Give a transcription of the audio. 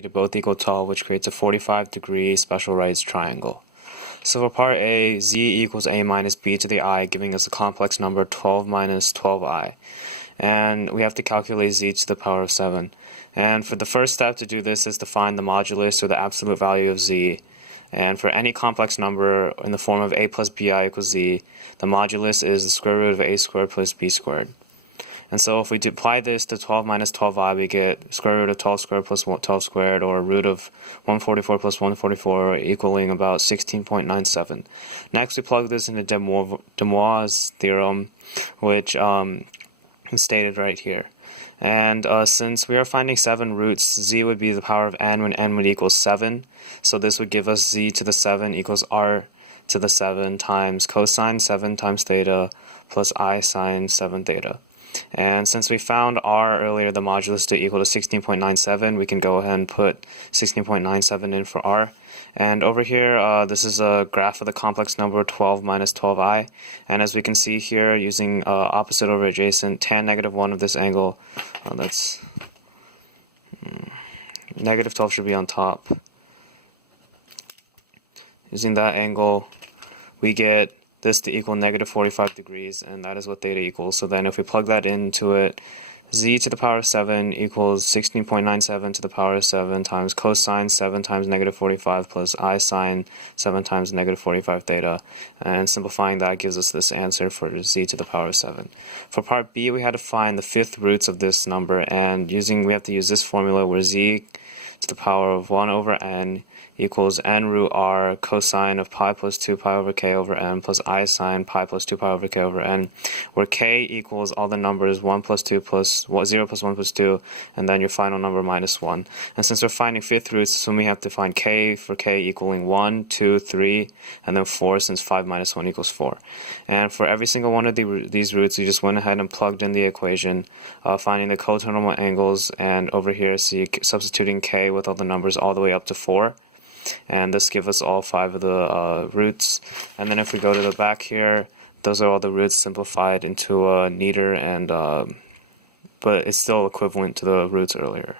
to both equal 12, which creates a 45-degree special rights triangle. So for part A, z equals a minus b to the I, giving us a complex number 12 minus 12i. And we have to calculate z to the power of 7. And for the first step to do this is to find the modulus, or the absolute value of z. And for any complex number in the form of a plus bi equals z, the modulus is the square root of a squared plus b squared. And so if we apply this to 12 minus 12i, we get square root of 12 squared plus 12 squared, or root of 144 plus 144, equaling about 16.97. Next, we plug this into De Moivre's theorem, which is stated right here. And since we are finding 7 roots, z would be the power of n when n would equal 7. So this would give us z to the 7 equals r to the 7 times cosine 7 times theta plus I sine 7 theta. And since we found r earlier, the modulus to equal to 16.97, we can go ahead and put 16.97 in for r. And over here, this is a graph of the complex number 12 minus 12i. And as we can see here, using opposite over adjacent, tan negative 1 of this angle, negative 12 should be on top. Using that angle, we get this to equal negative 45 degrees, and that is what theta equals. So then if we plug that into it, z to the power of 7 equals 16.97 to the power of 7 times cosine 7 times negative 45 plus I sine 7 times negative 45 theta. And simplifying that gives us this answer for z to the power of 7. For part B, we had to find the fifth roots of this number, and we have to use this formula where z to the power of 1 over n equals n root r cosine of pi plus 2 pi over k over n plus I sine pi plus 2 pi over k over n, where k equals all the numbers 1 plus 2 plus 0 plus 1 plus 2, and then your final number minus 1. And since we're finding fifth roots, so we have to find k for k equaling 1, 2, 3, and then 4, since 5 minus 1 equals 4. And for every single one of these roots, we just went ahead and plugged in the equation, finding the coterminal angles, and over here, substituting k with all the numbers all the way up to 4. And this gives us all 5 of the roots. And then if we go to the back here, those are all the roots simplified into neater, and but it's still equivalent to the roots earlier.